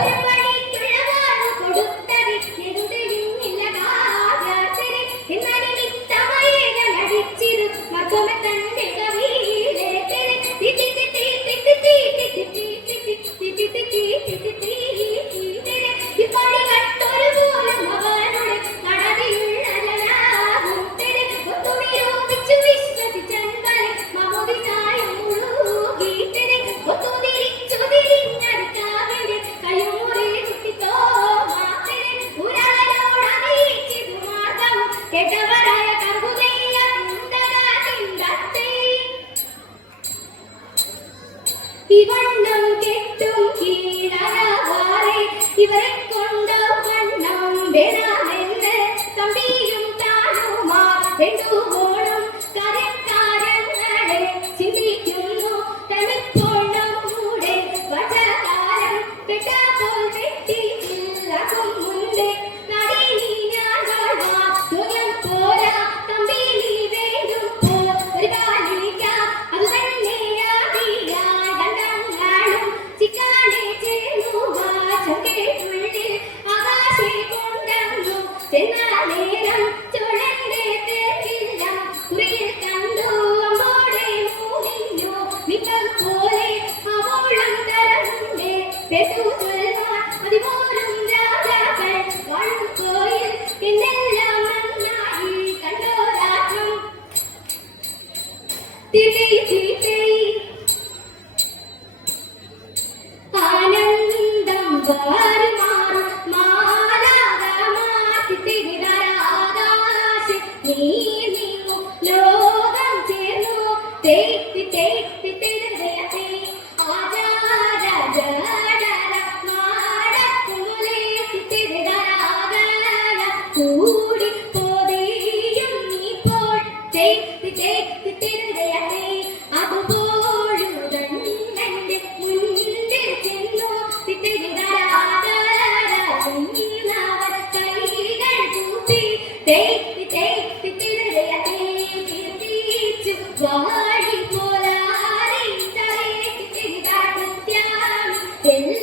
Amen. Take a Titi, titi, titi. Then